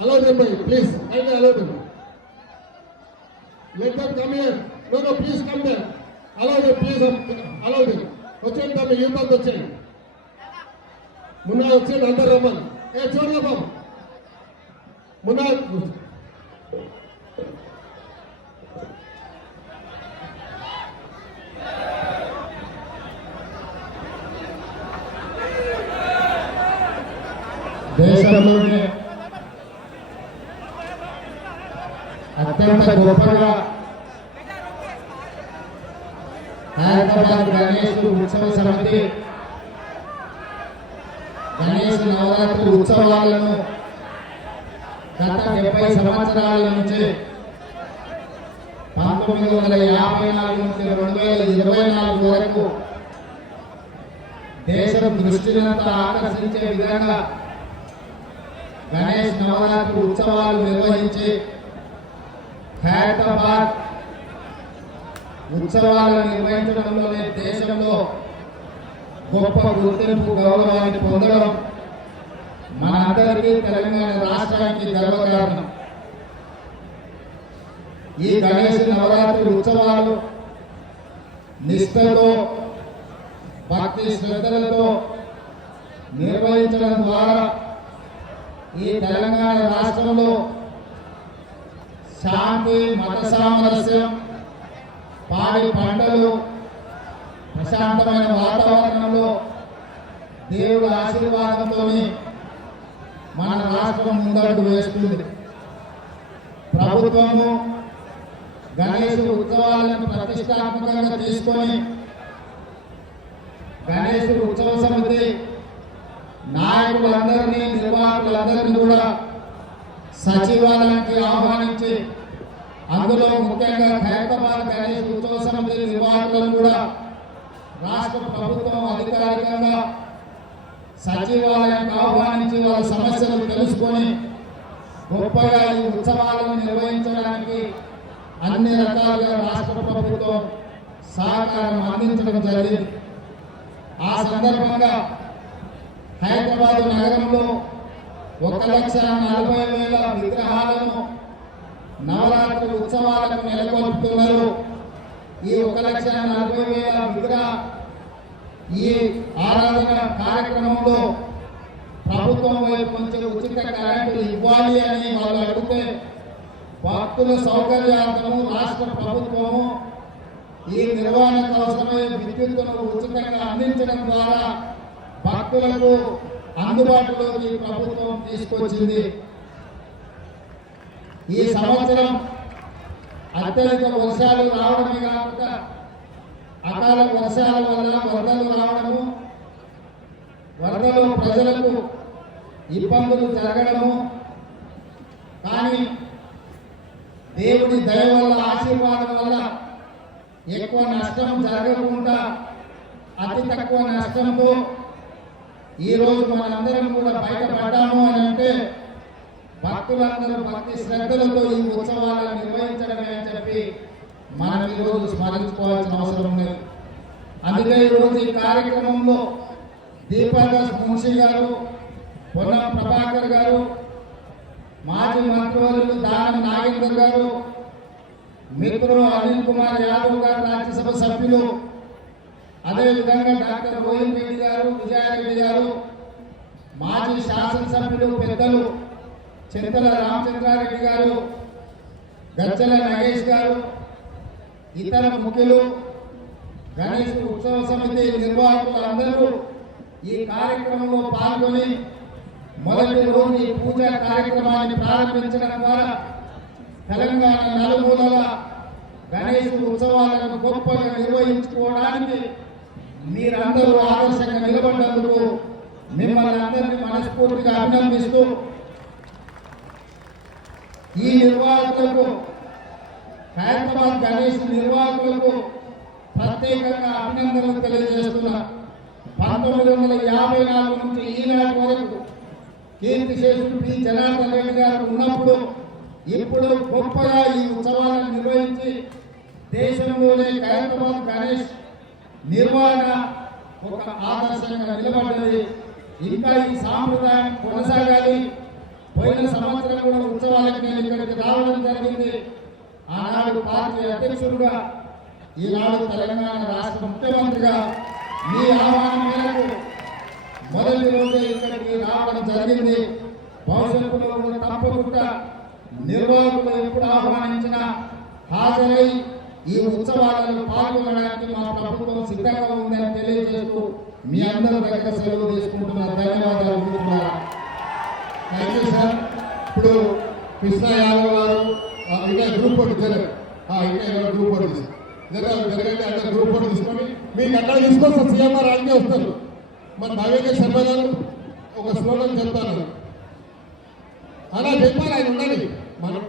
Allow them, please. Kindly allow them. Let them come here. No, please come there. Allow them, please. Allow them. వచ్చేయండి తమ్మి youth అంతా వచ్చేయండి. మున్నా వచ్చేయండి అందరు రమ్మని. చూడలే బాబు. మున్నా దేశంలోనే అత్యంత గొప్పగా హైదరాబాద్ గణేష్ ఉత్సవ సమితి గణేష్ నవరాత్రి ఉత్సవాలను గత 70 సంవత్సరాల నుంచి 1954 నుంచి 2024 వరకు దేశం దృష్టినంతా ఆకర్షించే విధంగా గణేష్ నవరాత్రి ఉత్సవాలు నిర్వహించి హైదరాబాద్ ఉత్సవాలను నిర్వహించడంలోనే దేశంలో గొప్ప గుర్తింపు గౌరవాన్ని పొందడం మనందరికీ తెలంగాణ రాష్ట్రానికి గర్వకారణం. ఈ గణేష్ నవరాత్రి ఉత్సవాలు నిష్ఠతో భక్తి శ్రద్ధలతో నిర్వహించడం ద్వారా ఈ తెలంగాణ రాష్ట్రంలో శాంతి మత సామరస్యం పాడి పంటలు ప్రశాంతమైన వాతావరణంలో దేవుడి ఆశీర్వాదంతో మన రాష్ట్రం ముందడుగు వేస్తుంది. ప్రభుత్వము గణేష్ ఉత్సవాలను ప్రతిష్టాత్మకంగా తీసుకొని గణేష్ ఉత్సవ సమితి నాయకులందరినీ నిర్వాహకులందరినీ కూడా సచివాలయానికి ఆహ్వానించి అందులో ముఖ్యంగా హైదరాబాద్ గణేష్ ఉత్సవ సమితి నిర్వాహకులను కూడా రాష్ట్ర ప్రభుత్వం అధికారికంగా సచివాలయానికి ఆహ్వానించి వాళ్ళ సమస్యలు తెలుసుకొని గొప్పగా ఈ ఉత్సవాలను నిర్వహించడానికి అన్ని రకాలుగా రాష్ట్ర ప్రభుత్వం సహకారం అందించడం జరిగింది. ఆ సందర్భంగా హైదరాబాద్ నగరంలో 1,40,000 విగ్రహాలను నవరాత్రి ఉత్సవాలకు నెలకొల్పుతున్నారు. ఈ 1,40,000 విగ్రహ ఈ ఆరాధన కార్యక్రమంలో ప్రభుత్వం వైపు నుంచి ఉచిత కరెంటు ఇవ్వాలి అని వాళ్ళు అడిగితే భక్తుల సౌకర్యార్థము రాష్ట్ర ప్రభుత్వము ఈ నిర్వహణ కోసమే విద్యుత్తును ఉచితంగా అందించడం ద్వారా భక్తులకు అందుబాటులోకి ప్రభుత్వం తీసుకొచ్చింది. ఈ సంవత్సరం అత్యధిక వర్షాలు రావడమే కాకుండా అకాల వర్షాల వల్ల వరదలు రావడము, వరదలు ప్రజలకు ఇబ్బందులు జరగడము, కానీ దేవుడి దయ వల్ల ఆశీర్వాదం వల్ల ఎక్కువ నష్టం జరగకుండా అతి తక్కువ నష్టంతో ఈరోజు మనందరం కూడా బయటపడ్డాము అని అంటే భక్తులందరూ భక్తి శ్రద్ధలతో ఈ ఉత్సవాలను నిర్వహించడమే అని చెప్పి మనం ఈరోజు స్మరించుకోవాల్సిన అవసరం లేదు. అందుకే ఈరోజు ఈ కార్యక్రమంలో దీపాదాస్ మున్షి గారు, పొన్నం ప్రభాకర్ గారు, మాజీ మంత్రివర్యులు దానం నాగేందర్ గారు, మిత్రులు అనిల్ కుమార్ యాదవ్ గారు, రాజ్యసభ సభ్యులు, అదేవిధంగా డాక్టర్ రోహిత్ రెడ్డి గారు, విజయారెడ్డి గారు, మాజీ శాసనసభ్యులు పెద్దలు చింతల రామచంద్రారెడ్డి గారు, గజ్జల నగేష్ గారు, ఇతర ముఖ్యులు, గణేష్ ఉత్సవ సమితి నిర్వాహకులు అందరూ ఈ కార్యక్రమంలో పాల్గొని మొదటి రోజు ఈ పూజా కార్యక్రమాన్ని ప్రారంభించడం ద్వారా తెలంగాణ నలుమూలల గణేష్ ఉత్సవాలను గొప్పగా నిర్వహించుకోవడానికి మీరందరూ ఆదర్శంగా నిలబడ్డందుకు మిమ్మల్ని అందరినీ మనస్ఫూర్తిగా అభినందిస్తూ ఈ నిర్వాహకులకు, హైదరాబాద్ గణేష్ నిర్వాహకులకు ప్రత్యేకంగా అభినందనలు తెలియజేస్తున్నా. 1954 నుంచి ఈనాటి వరకు కీర్తిశేషుడు పి జనార్దన్ రెడ్డి గారు ఉన్నప్పుడు ఇప్పుడు గొప్పగా ఈ ఉత్సవాలను నిర్వహించి దేశంలోనే హైదరాబాద్ గణేష్ నిర్వహణ ఒక ఆదర్శంగా నిలబడ్డది. ఇంకా ఈ సాంప్రదాయం కొనసాగాలి. పోయిన సంవత్సరం కూడా ఉత్సవాలకు నేను ఇక్కడికి రావడం జరిగింది. ఆనాడు పార్టీ అధ్యక్షుడుగా, ఈనాడు తెలంగాణ రాష్ట్ర ముఖ్యమంత్రిగా మీ ఆహ్వానం మేరకు మొదటి రోజే ఇక్కడికి రావడం జరిగింది. భవిష్యత్తులో కూడా తప్పకుండా నిర్వాహకులు ఎప్పుడు ఆహ్వానించినా హాజరై ఈ ఉత్సవాలలో పాల్గొనడానికి మా ప్రభుత్వం సిద్ధంగా ఉందని తెలియజేస్తూ మీ అందరి దగ్గర సెలవు తీసుకుంటున్న ధన్యవాదాలు. Thank you sir. ఇప్పుడు కృష్ణ యాదవ్ గారు ఇంకా గ్రూప్ ఫోటో జరగదు, ఇంకా గ్రూప్ ఫోటో జరగండి. అక్కడ గ్రూప్ ఫోటో తీసుకొని మీకు అక్కడ తీసుకొస్తారు. సీఎంఆర్ ఆడికే వస్తారు. మన భావేక శర్మ గారు ఒక స్లోగన్ చెప్తాను, అలా చెప్పాలి. ఆయన ఉండండి. మనం